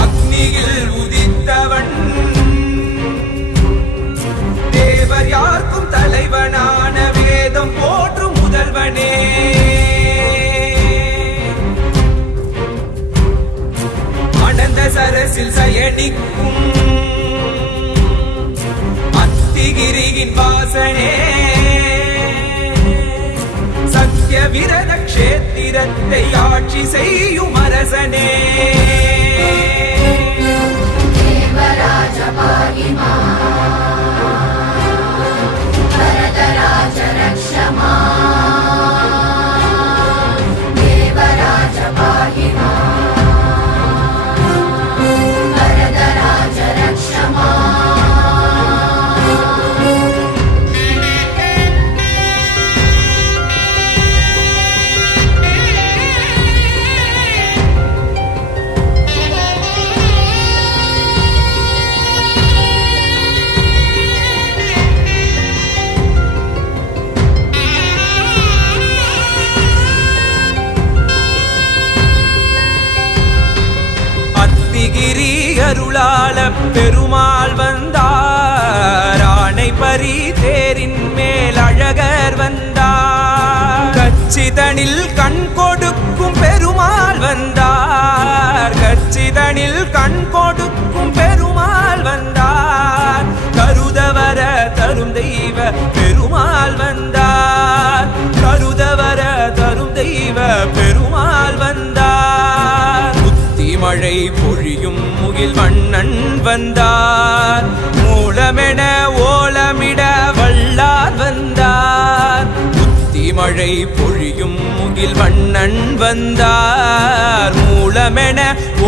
அக்னியில் உதித்தவன் தேவர் யாருக்கும் தலைவனான வேதம் போற்றும் முதல்வனே. அனந்த சரசில் சயனிக்கும் அத்திகிரியின் வாசனே. சத்திய விரத க்ஷேத்திரத்தை ஆட்சி செய்யும் அரசனே. தேவராஜ பாகிமா வரதராஜ ரக்ஷமா. தேவராஜ பாகிமா வரதராஜ ரக்ஷமா. அத்திகிரி அருளாள பெருமாள் வந்தார். ஆணை பரி தேரின் மேல் அழகர் வந்தார். கச்சிதனில் கண் கொடுக்கும் பெருமாள் வந்தார். கச்சிதனில் கண் கொடுக்கும் பெருமாள் வந்தார். கருதவர தரும் தெய்வ பெருமாள் வந்தார். கருதவர தரும் தெய்வ பெருமாள் வந்தார். மழை பொழியும் முகில் வண்ணன் வந்தார். மூலமென ஓலமிட வல்லார் வந்தார். புத்தி மழை பொழியும் முகில் வண்ணன் வந்தார். மூலமென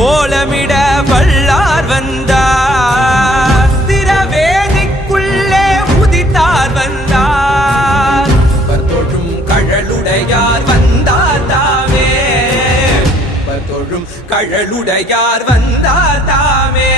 ஓலமிட வல்லார் வந்தார். திரவேதிக்குள்ளே உதித்தார் வந்தார். தொழும் கழலுடையார் வந்தார் தாமே. தொழும் கழலுடையார் வந்தார் தாமே.